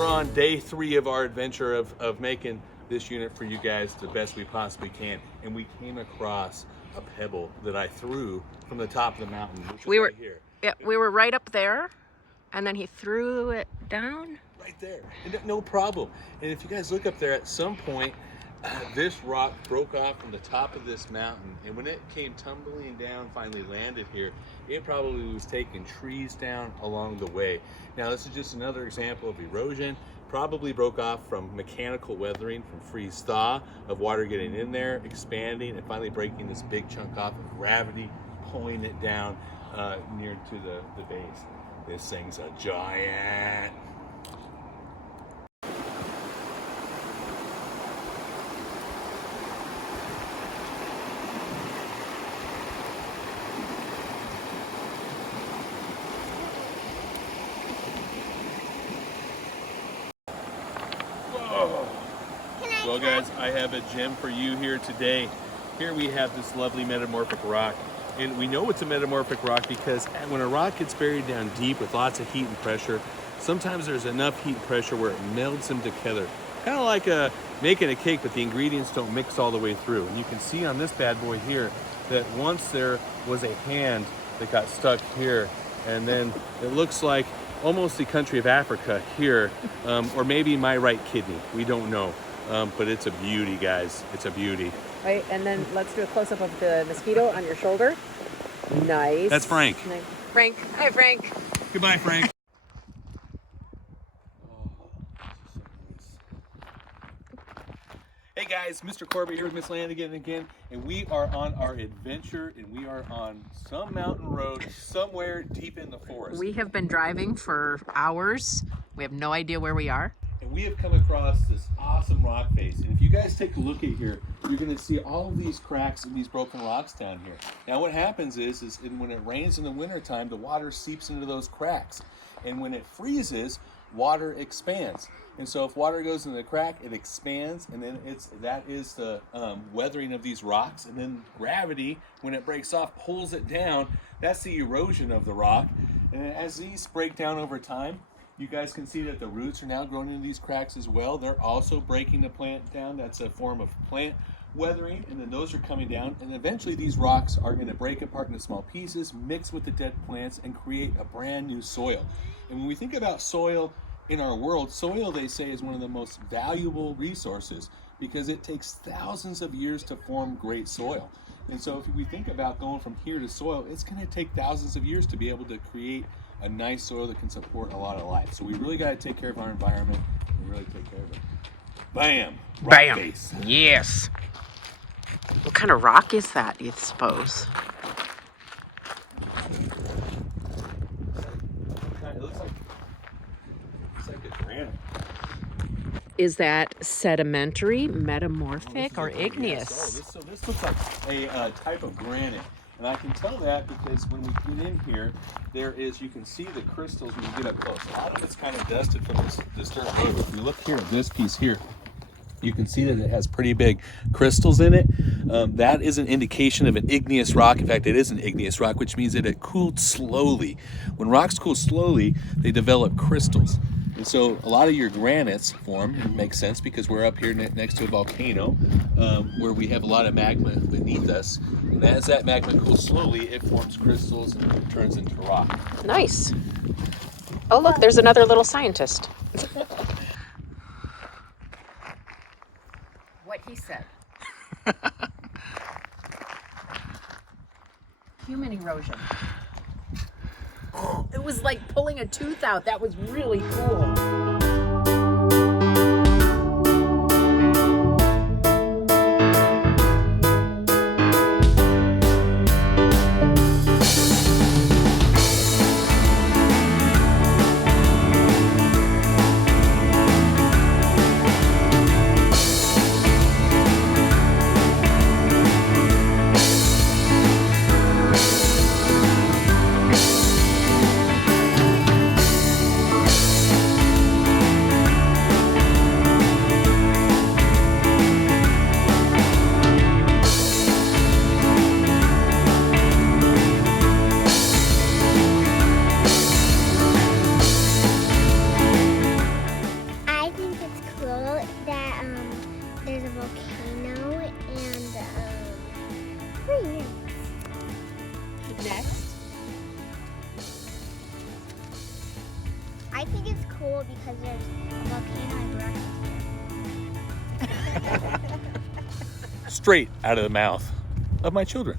we're on day 3 of our adventure of making this unit for you guys the best we possibly can. And we came across a pebble that I threw from the top of the mountain, which is right here. Yeah, we were right up there, and then he threw it down. Right there, and no problem. And if you guys look up there, at some point, this rock broke off from the top of this mountain, and when it came tumbling down, finally landed here, it probably was taking trees down along the way. Now, this is just another example of erosion. Probably broke off from mechanical weathering, from freeze thaw, of water getting in there, expanding, and finally breaking this big chunk off of gravity, pulling it down near to the base. This thing's a giant. Well guys, I have a gem for you here today. Here we have this lovely metamorphic rock. And we know it's a metamorphic rock because when a rock gets buried down deep with lots of heat and pressure, sometimes there's enough heat and pressure where it melds them together. Kind of like making a cake, but the ingredients don't mix all the way through. And you can see on this bad boy here that once there was a hand that got stuck here, and then it looks like almost the country of Africa here, or maybe my right kidney, we don't know. But it's a beauty, guys. It's a beauty. Right, and then let's do a close-up of the mosquito on your shoulder. Nice. That's Frank. Nice. Frank. Hi, Frank. Goodbye, Frank. Hey guys, Mr. Corbett here with Miss Lanigan again, and we are on our adventure, and we are on some mountain road somewhere deep in the forest. We have been driving for hours. We have no idea where we are. And we have come across this awesome rock face. And if you guys take a look at here, you're going to see all of these cracks and these broken rocks down here. Now what happens is when it rains in the wintertime, the water seeps into those cracks. And when it freezes, water expands. And so if water goes into the crack, it expands, and then that is the weathering of these rocks. And then gravity, when it breaks off, pulls it down. That's the erosion of the rock. And as these break down over time, you guys can see that the roots are now growing into these cracks as well. They're also breaking the plant down. That's a form of plant weathering, and then those are coming down. And eventually these rocks are going to break apart into small pieces, mix with the dead plants, and create a brand new soil. And when we think about soil in our world, soil, they say, is one of the most valuable resources because it takes thousands of years to form great soil. And so if we think about going from here to soil, it's going to take thousands of years to be able to create a nice soil that can support a lot of life. So we really got to take care of our environment and really take care of it. Bam! Rock Bam! face. Yes. What kind of rock is that, you suppose? It looks like a granite. Is that sedimentary, metamorphic, or igneous? So this looks like a type of granite. And I can tell that because when we get in here, you can see the crystals when you get up close. A lot of it's kind of dusted from this dirt road. If you look here at this piece here, you can see that it has pretty big crystals in it. That is an indication of an igneous rock. In fact, it is an igneous rock, which means that it cooled slowly. When rocks cool slowly, they develop crystals. And so a lot of your granites form, and it makes sense because we're up here next to a volcano where we have a lot of magma beneath us. And as that magma cools slowly, it forms crystals and it turns into rock. Nice. Oh, look, there's another little scientist. What he said. Human erosion. It was like pulling a tooth out. That was really cool. because there's a volcano I brought here. Straight out of the mouth of my children.